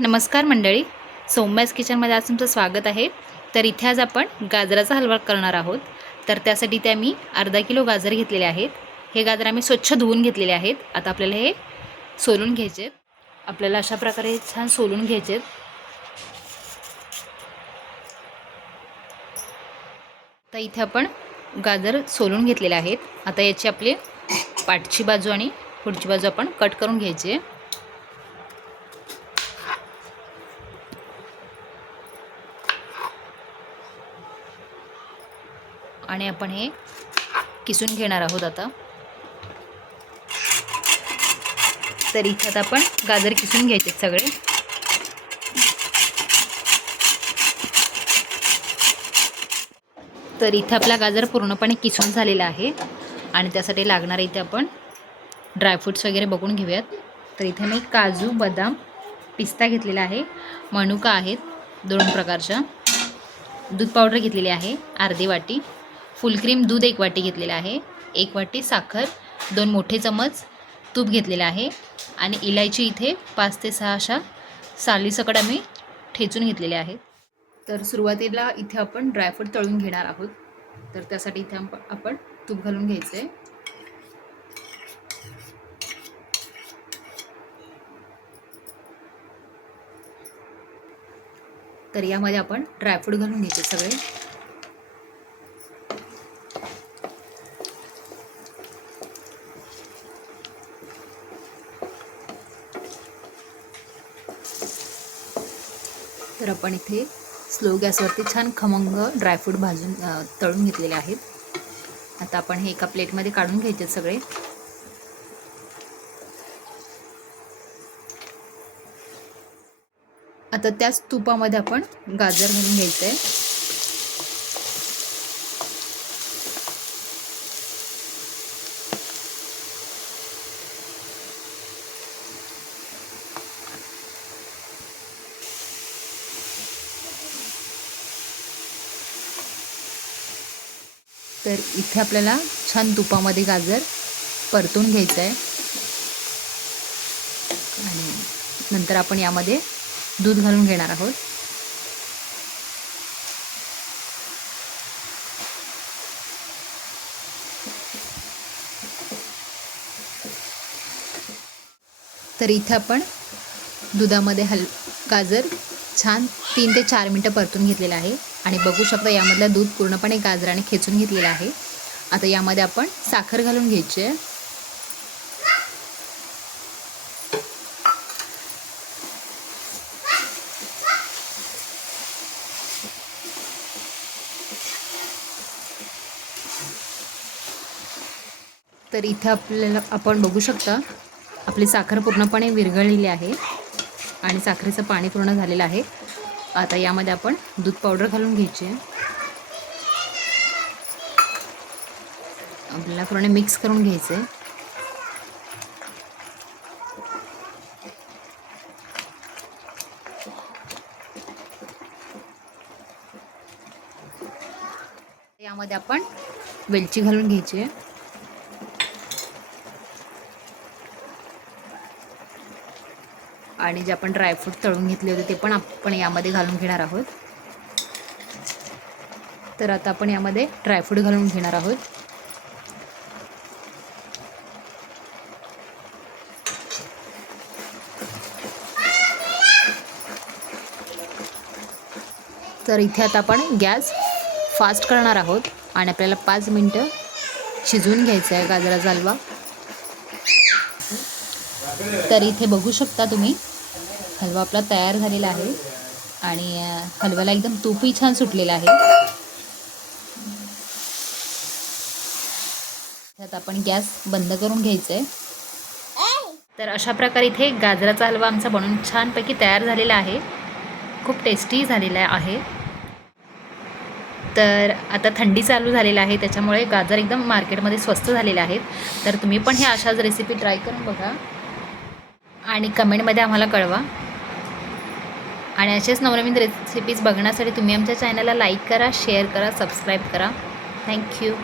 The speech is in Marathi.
नमस्कार मंडळी, सौम्यास किचनमध्ये आज तुमचं स्वागत आहे. तर इथे आज आपण गाजराचा हलवा करणार आहोत. तर त्यासाठी ते मी अर्धा किलो गाजर घेतलेले आहेत. हे गाजर आम्ही स्वच्छ धुवून घेतलेले आहेत. आता आपल्याला हे सोलून घ्यायचे. आपल्याला अशा प्रकारे छान सोलून घ्यायचे. तर इथे आपण गाजर सोलून घेतलेले आहेत. आता याची आपली पाठची बाजू आणि पुढची बाजू आपण कट करून घ्यायची. आणि आपण हे किसून घेणार आहोत आता. तर इथे आता आपण गाजर किसून घ्यायचे सगळे. तर इथे आपला गाजर पूर्णपणे किसून झालेला आहे आणि त्यासाठी लागणार इथे आपण ड्रायफ्रूट्स वगैरे बघून घेऊयात. तर इथे मी काजू, बदाम, पिस्ता घेतलेला आहे. मनुका आहेत 2 प्रकारच्या. दूध पावडर घेतलेली आहे अर्धी वाटी. फुल क्रीम दूध 1 वाटी घेतलेलं आहे. 1 वाटी साखर, 2 मोठे चमच तूप घेतलेलं आहे आणि इलायची इथे 5 ते 6 अशा सालीसकट आम्ही ठेचून घेतलेले आहेत. तर सुरुवातीला इथे आपण ड्रायफ्रूट तळून घेणार आहोत. तर त्यासाठी इथे आपण तूप घालून घ्यायचं आहे. तर यामध्ये आपण ड्रायफ्रूट घालून घ्यायचे सगळे. तर आपण इथे स्लो गॅसवरती छान खमंग ड्रायफ्रूट भाजून तळून घेतलेले आहेत. आता आपण हे एका प्लेटमध्ये काढून घ्यायचे सगळे. आता त्याच तुपामध्ये आपण गाजर घालून घ्यायचं आहे. तर इथे आपल्याला छान तुपामध्ये गाजर परतून घ्यायचं आहे आणि नंतर आपण यामध्ये दूध घालून घेणार आहोत. तर इथे आपण दुधामध्ये गाजर छान 3 ते 4 मिनटं परतून घेतलेलं आहे आणि बघू शकता यामधलं दूध पूर्णपणे गाजराने खेचून घेतलेलं आहे. आता यामध्ये आपण साखर घालून घ्यायची आहे. तर इथे आपल्याला आपण बघू शकता आपली साखर पूर्णपणे विरघळलेली आहे आणि साखरेचं पाणी पूर्ण झालेलं आहे. आता यामध्ये आपण दूध पावडर घालून घ्यायची आहे. आपल्याला पूर्ण मिक्स करून घ्यायचं आहे. यामध्ये आपण वेलची घालून घ्यायची आहे. आणि जे आपण ड्रायफ्रूट तळून घेतले होते ते पण आपण यामध्ये घालून घेणार आहोत. तर आता आपण यामध्ये ड्रायफ्रूट घालून घेणार आहोत. तर इथे आता आपण गॅस फास्ट करणार आहोत आणि आपल्याला 5 मिनटं शिजवून घ्यायचं आहे गाजराचा हलवा. तर इथे बघू शकता तुम्ही हलवा आपला तयार झालेला आहे आणि हलव्याला एकदम तूपही छान सुटलेलं आहे. त्यात आपण गॅस बंद करून घ्यायचं आहे. तर अशा प्रकारे इथे गाजराचा हलवा आमचा बनून छानपैकी तयार झालेला आहे. खूप टेस्टी झालेला आहे. तर आता थंडी चालू झालेला आहे त्याच्यामुळे गाजर एकदम मार्केटमध्ये स्वस्त झालेले आहेत. तर तुम्ही पण हे अशाच रेसिपी ट्राय करून बघा आणि कमेंटमध्ये आम्हाला कळवा. आणि असेच नवनवीन रेसिपीज बघण्यासाठी तुम्ही आमच्या चॅनलला लाईक करा, शेअर करा, सबस्क्राईब करा. थँक्यू.